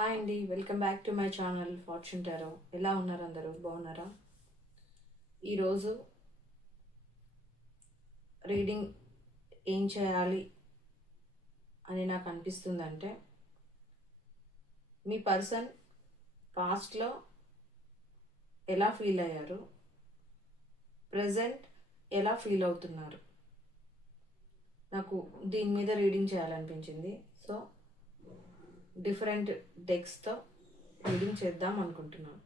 Hi అండి, welcome back to my channel fortune tarot. ఎలా ఉన్నారు? అందరూ బాగున్నారా? ఈరోజు రీడింగ్ ఏం చేయాలి అని నాకు అనిపిస్తుందంటే, మీ పర్సన్ పాస్ట్లో ఎలా ఫీల్ అయ్యారు, ప్రజెంట్ ఎలా ఫీల్ అవుతున్నారు, నాకు దీని మీద రీడింగ్ చేయాలనిపించింది. సో డిఫరెంట్ డెక్స్తో రీడింగ్ చేద్దాం అనుకుంటున్నాను.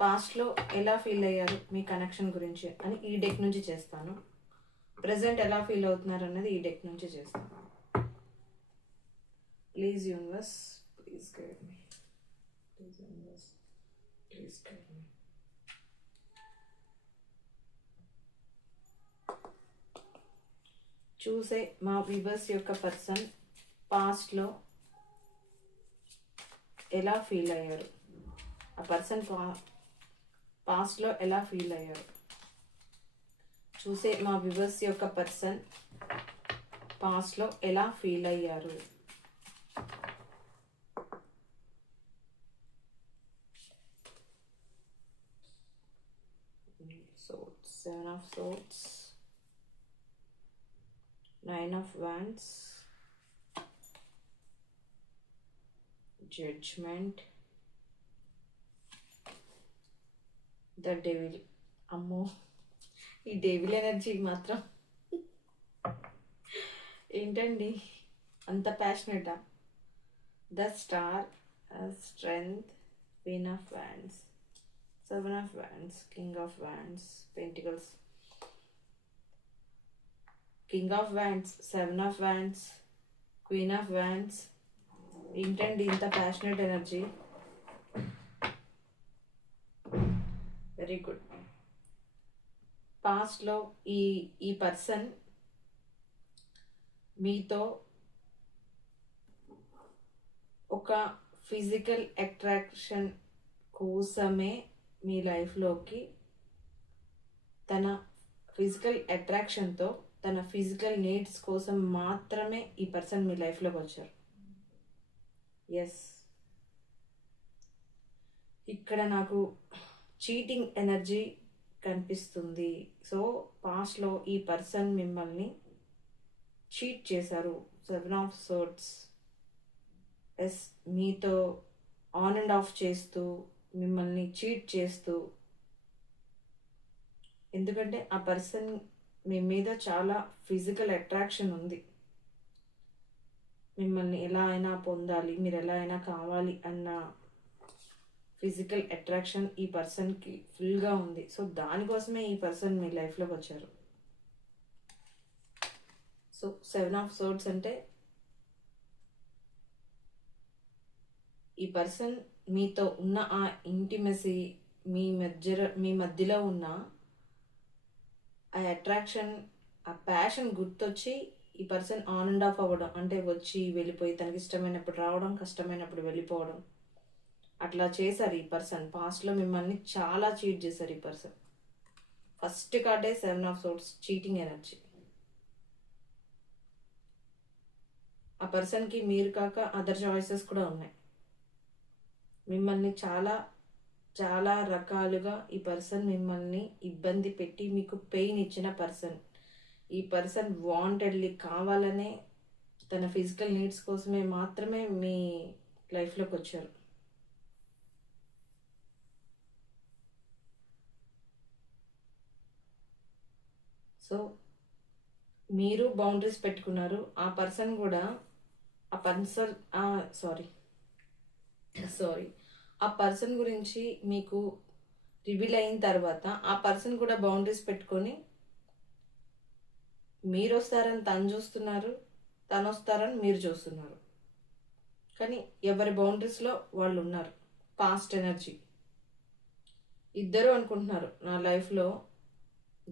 పాస్ట్లో ఎలా ఫీల్ అయ్యారు మీ కనెక్షన్ గురించి అని ఈ డెక్ నుంచి చేస్తాను. ప్రజెంట్ ఎలా ఫీల్ అవుతున్నారు అన్నది ఈ డెక్ నుంచి చేస్తాను. Please universe, please guide me. Please universe, please guide me. చూసే మా వ్యూవర్స్ యొక్క పర్సన్ పాస్ట్లో ఎలా ఫీల్ అయ్యారు, ఆ పర్సన్ పాస్ట్లో ఎలా ఫీల్ అయ్యారు. చూసే మా వ్యూవర్స్ యొక్క పర్సన్ పాస్ట్లో ఎలా ఫీల్ అయ్యారు. Swords, 7 of Swords, 9 of Wands, Judgment, the devil. అమ్మో, ఈ డెవిల్ ఎనర్జీ మాత్రం ఏంటండి అంత ప్యాషనెటా. The star, strength, queen of wands, 7 of Wands, King of Wands, Pentacles, King of Wands, 7 of Wands, Queen of Wands. ఏంటండి ఇంత passionate energy. Very good. పాస్ట్లో ఈ పర్సన్ మీతో ఒక ఫిజికల్ అట్రాక్షన్ కోసమే మీ లైఫ్లోకి, తన ఫిజికల్ అట్రాక్షన్తో, తన ఫిజికల్ నీడ్స్ కోసం మాత్రమే ఈ పర్సన్ మీ లైఫ్లోకి వచ్చారు. ఎస్, ఇక్కడ నాకు చీటింగ్ ఎనర్జీ కనిపిస్తుంది. సో పాస్ట్లో ఈ పర్సన్ మిమ్మల్ని చీట్ చేశారు. 7 of Swords. ఎస్, మీతో ఆన్ అండ్ ఆఫ్ చేస్తూ, మిమ్మల్ని చీట్ చేస్తూ, ఎందుకంటే ఆ పర్సన్ మీ మీద చాలా ఫిజికల్ అట్రాక్షన్ ఉంది. మిమ్మల్ని ఎలా అయినా పొందాలి, మీరు ఎలా అయినా కావాలి అన్న ఫిజికల్ అట్రాక్షన్ ఈ పర్సన్కి ఫుల్గా ఉంది. సో దానికోసమే ఈ పర్సన్ మీ లైఫ్లోకి వచ్చారు. సో 7 of Swords అంటే ఈ పర్సన్ మీతో ఉన్న ఆ ఇంటిమసీ, మీ మధ్యలో ఉన్న ఆ అట్రాక్షన్, ఆ ప్యాషన్ గుర్తొచ్చి ఈ పర్సన్ ఆన్ అండ్ ఆఫ్ అవ్వడం, అంటే వచ్చి వెళ్ళిపోయి, తనకి ఇష్టమైనప్పుడు రావడం, కష్టమైనప్పుడు వెళ్ళిపోవడం, అట్లా చేశారు ఈ పర్సన్. పాస్ట్లో మిమ్మల్ని చాలా చీట్ చేశారు ఈ పర్సన్. ఫస్ట్ కార్డే 7 of Swords, చీటింగ్ ఎనర్జీ. ఆ పర్సన్కి మీరు కాక అదర్ చాయిసెస్ కూడా ఉన్నాయి. మిమ్మల్ని చాలా చాలా రకాలుగా ఈ పర్సన్ మిమ్మల్ని ఇబ్బంది పెట్టి మీకు పెయిన్ ఇచ్చిన పర్సన్. ఈ పర్సన్ వాంటెడ్లీ, కావాలనే, తన ఫిజికల్ నీడ్స్ కోసమే మాత్రమే మీ లైఫ్లోకి వచ్చారు. సో మీరు బౌండరీస్ పెట్టుకున్నారు, ఆ పర్సన్ కూడా ఆ పర్సన్ గురించి మీకు రివీల్ అయిన తర్వాత ఆ పర్సన్ కూడా బౌండరీస్ పెట్టుకొని, మీరు వస్తారని తను చూస్తున్నారు, తను వస్తారని మీరు చూస్తున్నారు. కానీ ఎవరి బౌండరీస్లో వాళ్ళు ఉన్నారు. Past energy. ఇద్దరు అనుకుంటున్నారు, నా లైఫ్లో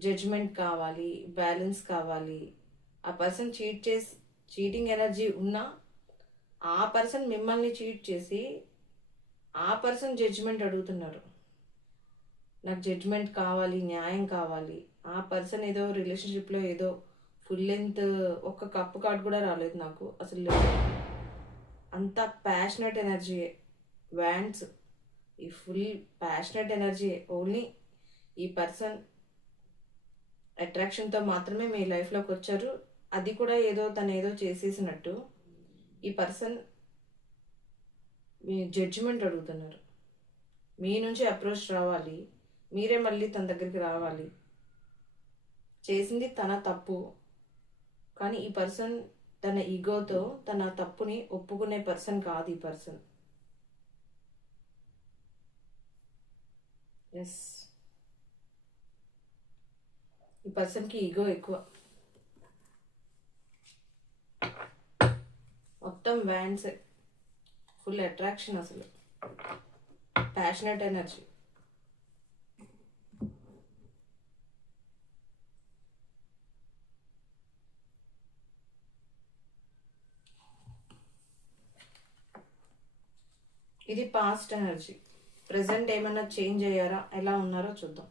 జడ్జ్మెంట్ కావాలి, బ్యాలెన్స్ కావాలి. ఆ పర్సన్ చీటింగ్ ఎనర్జీ ఉన్నా ఆ పర్సన్ మిమ్మల్ని చీట్ చేసి ఆ పర్సన్ జడ్జ్మెంట్ అడుగుతున్నారు. నాకు జడ్జ్మెంట్ కావాలి, న్యాయం కావాలి. ఆ పర్సన్ ఏదో రిలేషన్షిప్లో ఏదో ఫుల్ లెంత్ ఒక్క కప్పు కార్డ్ కూడా రాలేదు నాకు అసలు. అంత ప్యాషనెట్ ఎనర్జీ వ్యాండ్స్, ఈ ఫుల్ ప్యాషనెట్ ఎనర్జీ. ఓన్లీ ఈ పర్సన్ అట్రాక్షన్తో మాత్రమే మీ లైఫ్లోకి వచ్చారు. అది కూడా తను ఏదో చేసేసినట్టు ఈ పర్సన్ మీ జడ్జిమెంట్ అడుగుతున్నారు. మీ నుంచి అప్రోచ్ రావాలి, మీరే మళ్ళీ తన దగ్గరికి రావాలి. చేసింది తన తప్పు, కానీ ఈ పర్సన్ తన ఈగోతో తన తప్పుని ఒప్పుకునే పర్సన్ కాదు ఈ పర్సన్. ఎస్, ఈ పర్సన్కి ఈగో ఎక్కువ. మొత్తం వ్యాండ్స్, ఫుల్ అట్రాక్షన్, అసలు ప్యాషనెట్ ఎనర్జీ. ఇది పాస్ట్ ఎనర్జీ. ప్రెసెంట్ ఏమైనా చేంజ్ అయ్యారా, ఎలా ఉన్నారో చూద్దాం.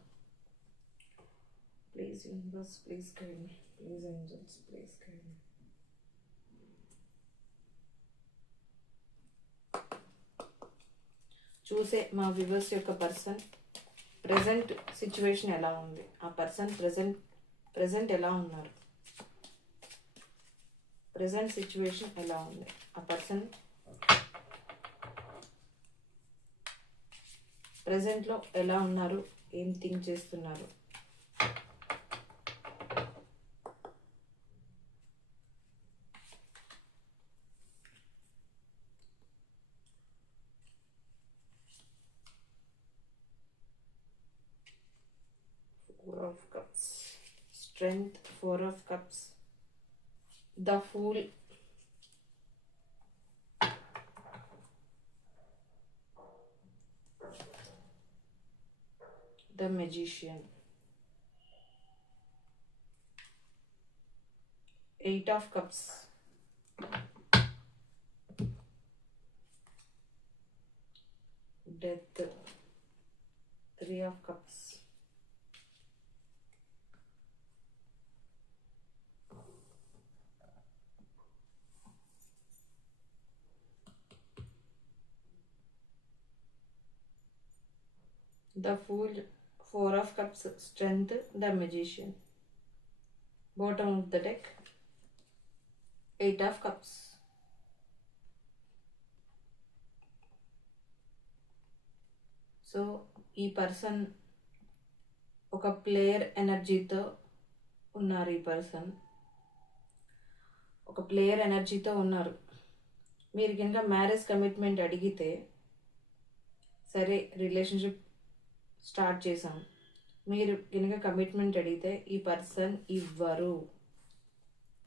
Please universe, please guide me. Please angels, please guide me. చూసే మా వ్యూవర్స్ యొక్క పర్సన్ ప్రెసెంట్ సిచ్యువేషన్ ఎలా ఉంది, ఆ పర్సన్ ప్రెసెంట్ ఎలా ఉన్నారు, ప్రెసెంట్ సిచ్యువేషన్ ఎలా ఉంది, ఆ పర్సన్ ప్రెసెంట్లో ఎలా ఉన్నారు, ఏం థింక్ చేస్తున్నారు. Four of Cups, Strength, Four of Cups, The Fool, The Magician, Eight of Cups, Death, Three of Cups, The Fool, Four of Cups, Strength, The Magician. Bottom of the deck, Eight of Cups. So ఈ person ఒక player ఎనర్జీతో ఉన్నారు. ఈ person ఒక player ఎనర్జీతో ఉన్నారు. మీరు కనుక మ్యారేజ్ కమిట్మెంట్ అడిగితే, సరే రిలేషన్షిప్ స్టార్ట్ చేసాం, మీరు కనుక కమిట్మెంట్ అడిగితే ఈ పర్సన్ ఇవ్వరు.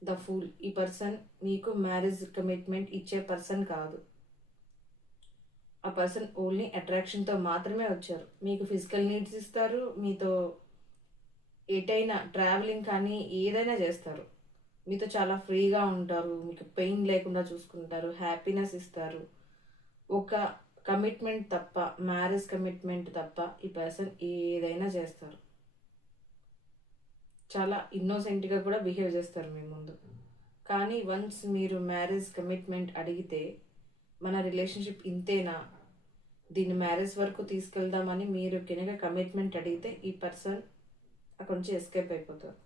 ద ఫూల్, ఈ పర్సన్ మీకు మ్యారేజ్ కమిట్మెంట్ ఇచ్చే పర్సన్ కాదు. ఆ పర్సన్ ఓన్లీ అట్రాక్షన్తో మాత్రమే వచ్చారు. మీకు ఫిజికల్ నీడ్స్ ఇస్తారు, మీతో ఎటైనా ట్రావెలింగ్ కానీ ఏదైనా చేస్తారు, మీతో చాలా ఫ్రీగా ఉంటారు, మీకు పెయిన్ లేకుండా చూసుకుంటారు, హ్యాపీనెస్ ఇస్తారు. ఒక కమిట్మెంట్ తప్ప, మ్యారేజ్ కమిట్మెంట్ తప్ప ఈ పర్సన్ ఏదైనా చేస్తారు. చాలా ఇన్నోసెంట్గా కూడా బిహేవ్ చేస్తారు మీ ముందు. కానీ వన్స్ మీరు మ్యారేజ్ కమిట్మెంట్ అడిగితే, మన రిలేషన్షిప్ ఇంతేనా, దీన్ని మ్యారేజ్ వరకు తీసుకెళ్దామని మీరు కనుక కమిట్మెంట్ అడిగితే ఈ పర్సన్ అక్కడి నుంచి ఎస్కేప్ అయిపోతారు.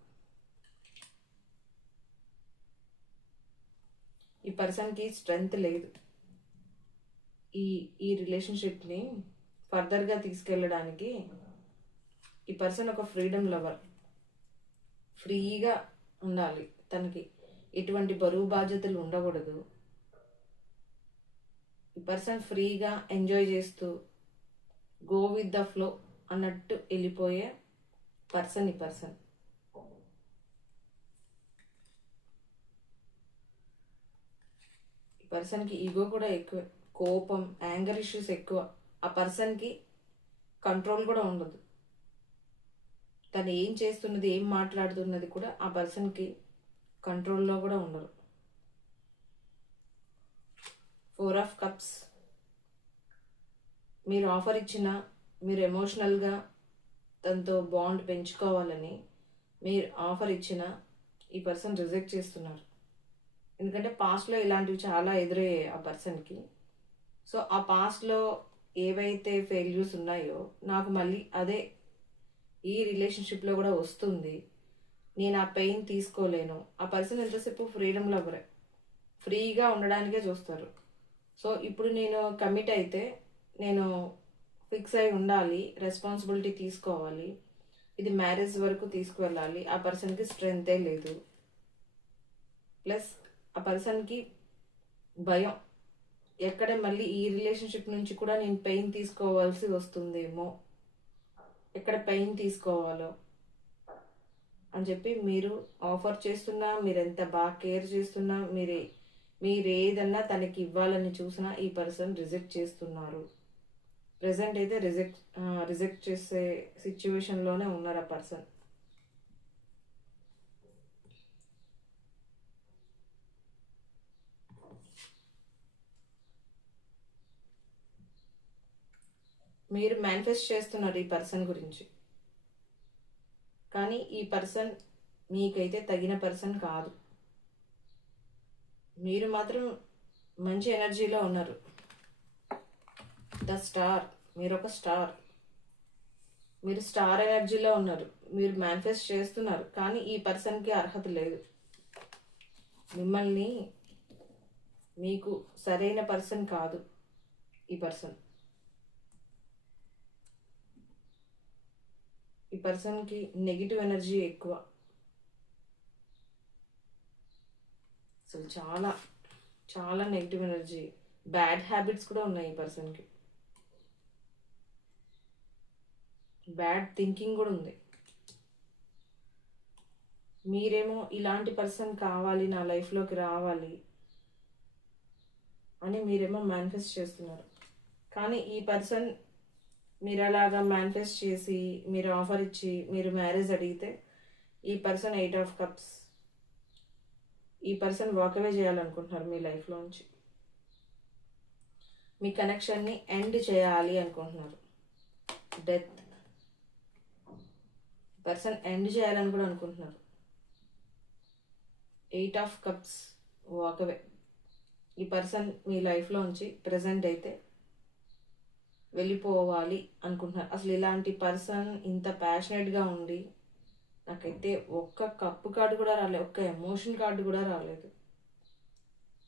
ఈ పర్సన్కి స్ట్రెంగ్త్ లేదు ఈ రిలేషన్షిప్ని ఫర్దర్గా తీసుకెళ్ళడానికి. ఈ పర్సన్ ఒక ఫ్రీడమ్ లవర్, ఫ్రీగా ఉండాలి, తనకి ఎటువంటి బరువు బాధ్యతలు ఉండకూడదు. ఈ పర్సన్ ఫ్రీగా ఎంజాయ్ చేస్తూ గో విత్ ద ఫ్లో అన్నట్టు వెళ్ళిపోయే పర్సన్ ఈ పర్సన్. ఈ పర్సన్కి ఈగో కూడా ఎక్కువ, కోపం, యాంగర్ ఇష్యూస్ ఎక్కువ. ఆ పర్సన్కి కంట్రోల్ కూడా ఉండదు. తన తను ఏం చేస్తున్నది, ఏం మాట్లాడుతున్నది కూడా ఆ పర్సన్కి కంట్రోల్లో కూడా ఉండరు. 4 ఆఫ్ కప్స్. మీరు ఆఫర్ ఇచ్చిన, మీరు ఎమోషనల్గా తనతో బాండ్ పెంచుకోవాలని మీరు ఆఫర్ ఇచ్చిన ఈ పర్సన్ రిజెక్ట్ చేస్తున్నారు. ఎందుకంటే పాస్ట్లో ఇలాంటివి చాలా ఎదురయ్యాయి ఆ పర్సన్కి. సో ఆ పాస్ట్లో ఏవైతే ఫెయిల్యూర్స్ ఉన్నాయో నాకు మళ్ళీ అదే ఈ రిలేషన్షిప్లో కూడా వస్తుంది, నేను ఆ పెయిన్ తీసుకోలేను. ఆ పర్సన్ ఎంతసేపు ఫ్రీడమ్ లవరే, ఫ్రీగా ఉండడానికే చూస్తారు. సో ఇప్పుడు నేను కమిట్ అయితే నేను ఫిక్స్ అయి ఉండాలి, రెస్పాన్సిబిలిటీ తీసుకోవాలి, ఇది మ్యారేజ్ వరకు తీసుకువెళ్ళాలి. ఆ పర్సన్కి స్ట్రెంతే లేదు. ప్లస్ ఆ పర్సన్కి భయం, ఎక్కడ మళ్ళీ ఈ రిలేషన్షిప్ నుంచి కూడా నేను పెయిన్ తీసుకోవాల్సి వస్తుందేమో, ఎక్కడ పెయిన్ తీసుకోవాలో అని చెప్పి మీరు ఆఫర్ చేస్తున్నా, మీరు ఎంత బాగా కేర్ చేస్తున్నా, మీరు ఏదన్నా తనకి ఇవ్వాలని చూసినా ఈ పర్సన్ రిజెక్ట్ చేస్తున్నారు. ప్రెసెంట్ అయితే రిజెక్ట్ చేసే సిచ్యువేషన్లోనే ఉన్నారు ఆ పర్సన్. మీరు మేనిఫెస్ట్ చేస్తున్నారు ఈ పర్సన్ గురించి, కానీ ఈ పర్సన్ మీకైతే తగిన పర్సన్ కాదు. మీరు మాత్రం మంచి ఎనర్జీలో ఉన్నారు. ద స్టార్, మీరు ఒక స్టార్, మీరు స్టార్ ఎనర్జీలో ఉన్నారు. మీరు మేనిఫెస్ట్ చేస్తున్నారు, కానీ ఈ పర్సన్కి అర్హత లేదు. మిమ్మల్ని, మీకు సరైన పర్సన్ కాదు ఈ పర్సన్. ఈ పర్సన్కి నెగిటివ్ ఎనర్జీ ఎక్కువ. అసలు చాలా చాలా నెగిటివ్ ఎనర్జీ, బ్యాడ్ హ్యాబిట్స్ కూడా ఉన్నాయి ఈ పర్సన్కి. బ్యాడ్ థింకింగ్ కూడా ఉంది. మీరేమో ఇలాంటి పర్సన్ కావాలి, నా లైఫ్లోకి రావాలి అని మీరేమో మేనిఫెస్ట్ చేస్తున్నారు. కానీ ఈ పర్సన్ మీరు అలాగా మేనిఫెస్ట్ చేసి, మీరు ఆఫర్ ఇచ్చి, మీరు మ్యారేజ్ అడిగితే ఈ పర్సన్ 8 ఆఫ్ కప్స్. ఈ పర్సన్ వాకవే చేయాలనుకుంటున్నారు మీ లైఫ్లోంచి. మీ కనెక్షన్ని ఎండ్ చేయాలి అనుకుంటున్నారు. డెత్. పర్సన్ ఎండ్ చేయాలని కూడా అనుకుంటున్నారు. 8 ఆఫ్ కప్స్, వాకవే. ఈ పర్సన్ మీ లైఫ్లోంచి ప్రెసెంట్ అయితే వెళ్ళిపోవాలి అనుకుంటున్నారు. అసలు ఇలాంటి పర్సన్ ఇంత ప్యాషనెట్గా ఉండి నాకైతే ఒక్క కప్పు కార్డు కూడా రాలేదు, ఒక్క ఎమోషన్ కార్డు కూడా రాలేదు.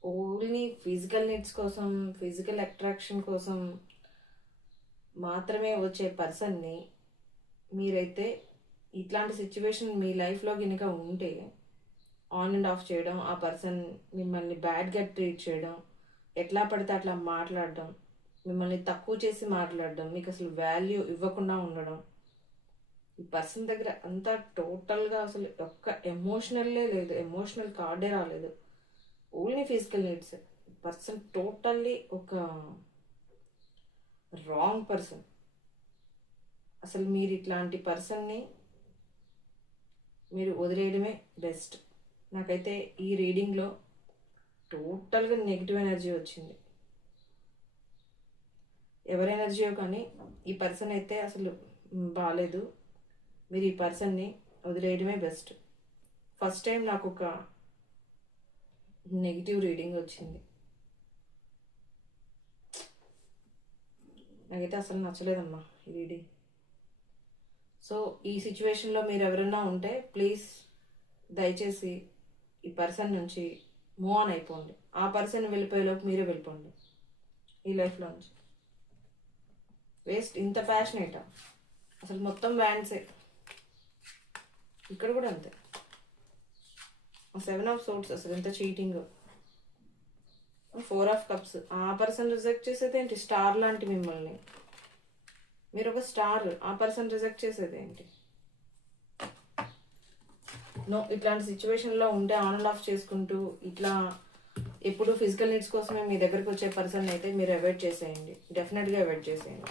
ఓన్లీ ఫిజికల్ నీడ్స్ కోసం, ఫిజికల్ అట్రాక్షన్ కోసం మాత్రమే వచ్చే పర్సన్ని మీరైతే ఇట్లాంటి సిచ్యువేషన్ మీ లైఫ్లో కనుక ఉంటే ఆన్ అండ్ ఆఫ్ చేయడం, ఆ పర్సన్ మిమ్మల్ని బ్యాడ్గా ట్రీట్ చేయడం, ఎట్లా పడితే అట్లా మాట్లాడడం, మిమ్మల్ని తక్కువ చేసి మాట్లాడడం, మీకు అసలు వాల్యూ ఇవ్వకుండా ఉండడం. ఈ పర్సన్ దగ్గర అంతా టోటల్గా అసలు ఒక్క ఎమోషనల్లే లేదు, ఎమోషనల్ కార్డే రాలేదు, only physical needs. Person totally ఒక రాంగ్ పర్సన్. అసలు మీరు ఇట్లాంటి పర్సన్ని మీరు వదిలేయడమే బెస్ట్. నాకైతే ఈ రీడింగ్లో టోటల్గా నెగిటివ్ ఎనర్జీ వచ్చింది. ఎవరి ఎనర్జీయో కానీ ఈ పర్సన్ అయితే అసలు బాగాలేదు. మీరు ఈ పర్సన్ని వదిలేయడమే బెస్ట్. ఫస్ట్ టైం నాకు ఒక నెగిటివ్ రీడింగ్ వచ్చింది. నాకైతే అసలు నచ్చలేదమ్మా ఈ రీడింగ్. సో ఈ సిచ్యువేషన్లో మీరు ఎవరైనా ఉంటే ప్లీజ్ దయచేసి ఈ పర్సన్ నుంచి మూవ్ ఆన్ అయిపోండి. ఆ పర్సన్ వెళ్ళిపోయేలోపు మీరే వెళ్ళిపోండి ఈ లైఫ్లో నుంచి. వేస్ట్. ఇంత ప్యాషనేటా? అసలు మొత్తం వ్యాన్సే. ఇక్కడ కూడా అంతే. 7 ఆఫ్ సోర్ట్స్, అసలు ఎంత చీటింగ్. 4 of cups. ఆ పర్సన్ రిజెక్ట్ చేసేది ఏంటి? స్టార్ లాంటి మిమ్మల్ని, మీరు ఒక స్టార్, ఆ పర్సన్ రిజెక్ట్ చేసేది ఏంటి? నో, ఇట్లాంటి సిచ్యువేషన్లో ఉంటే ఆన్ అండ్ ఆఫ్ చేసుకుంటూ ఇట్లా ఎప్పుడు ఫిజికల్ నీడ్స్ కోసమే మీ దగ్గరికి వచ్చే పర్సన్ అయితే మీరు అవాయిడ్ చేసేయండి. డెఫినెట్గా అవాయిడ్ చేసేయండి.